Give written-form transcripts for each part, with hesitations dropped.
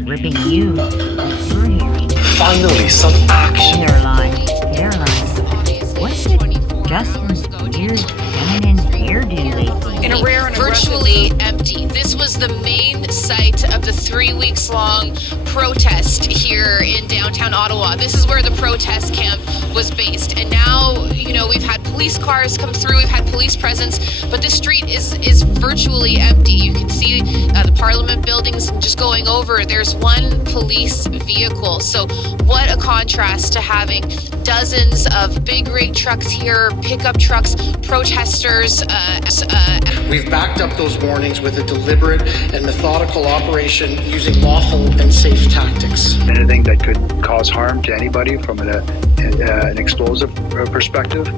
ripping you. You're hearing Finally, some action. hairline. What's it? Justin's weird feminine hairdo lately. In a rare and virtually empty. This was the main site of the 3 weeks long protest here in downtown Ottawa. This is where the protest camp was based. And now, we've had police cars come through, we've had police presence, but this street is virtually empty. You can see the Parliament buildings just going over. There's one police vehicle. So what a contrast to having dozens of big rig trucks here, pickup trucks, protesters. We've backed up those warnings with a deliberate and methodical operation using lawful and safe tactics. Anything that could cause harm to anybody from an explosive perspective,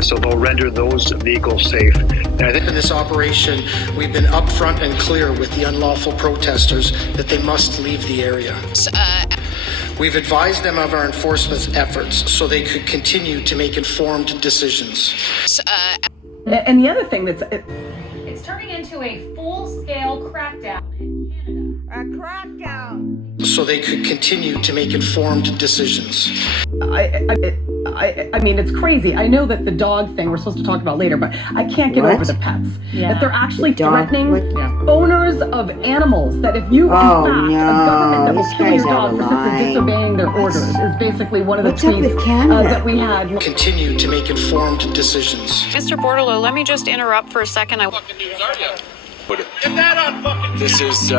so they'll render those vehicles safe. And I think In this operation, we've been upfront and clear with the unlawful protesters that they must leave the area. We've advised them of our enforcement efforts so they could continue to make informed decisions. And the other thing It's turning into a full-scale crackdown in Canada. A crackdown. So they could continue to make informed decisions. I mean, it's crazy. I know that the dog thing we're supposed to talk about later, but I can't get over the pets. That they're actually threatening owners of animals. That if you, in fact, a government that will kill your dog for simply disobeying their orders is basically one of the tweets that we had. Continue to make informed decisions. Mr. Bordelot, let me just interrupt for a second. This is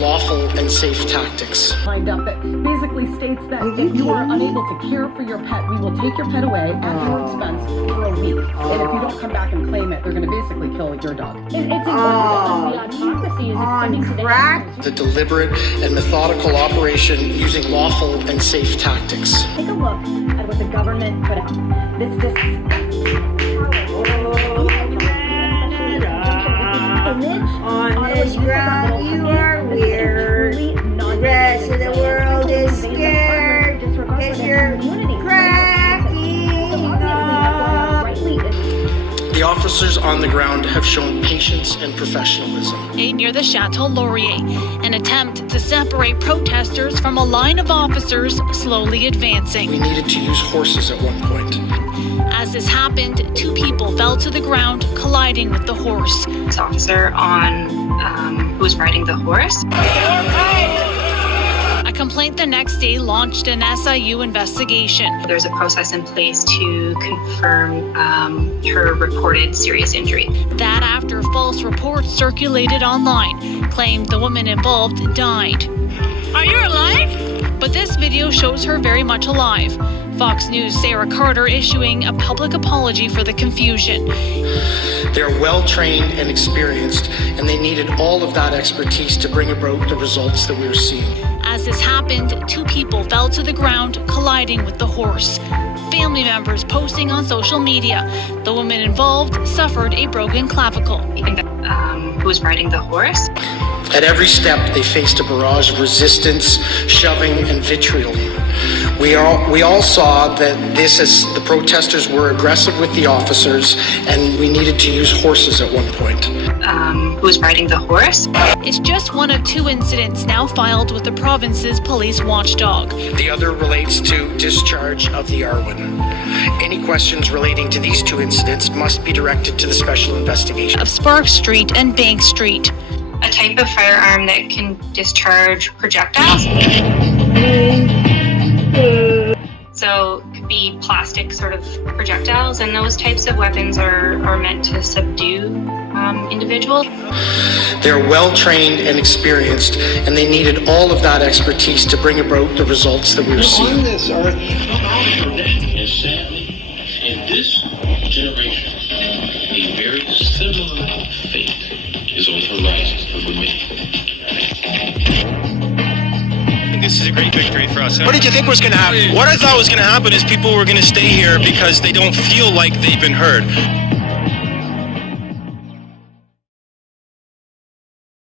Lawful and safe tactics. Lined up that basically states that if you are unable to care for your pet, we will take your pet away at your expense for a week. And if you don't come back and claim it, they're going to basically kill your dog. It's incredible. The autocracy is extending to the animals. The deliberate and methodical operation using lawful and safe tactics. Take a look at what the government put out. This On this ground, you are weird. The rest of the world is scared because you're cracking up. The officers on the ground have shown patience and professionalism. Near the Chateau Laurier, an attempt to separate protesters from a line of officers slowly advancing. We needed to use horses at one point. As this happened, 2 people fell to the ground, colliding with the horse. This officer who was riding the horse. A complaint the next day launched an SIU investigation. There's a process in place to confirm her reported serious injury. That after false reports circulated online claimed the woman involved died. Are you alive? But this video shows her very much alive. Fox News' Sarah Carter issuing a public apology for the confusion. They're well-trained and experienced, and they needed all of that expertise to bring about the results that we were seeing. As this happened, 2 people fell to the ground, colliding with the horse. Family members posting on social media. The woman involved suffered a broken clavicle. I think that who was riding the horse. At every step, they faced a barrage of resistance, shoving, and vitriol. We all saw that the protesters were aggressive with the officers, and we needed to use horses at one point. Who was riding the horse. It's just one of 2 incidents now filed with the province's police watchdog. The other relates to discharge of the Arwin. Any questions relating to these 2 incidents must be directed to the Special Investigation Of Spark Street and Bank Street. A type of firearm that can discharge projectiles. So it could be plastic sort of projectiles, and those types of weapons are meant to subdue individuals. They're well-trained and experienced, and they needed all of that expertise to bring about the results that we were seeing. On this earth, and sadly, in this generation, a very similar fate is on the horizon for women. This is a great victory for us. What did you think was going to happen? What I thought was going to happen is people were going to stay here because they don't feel like they've been heard.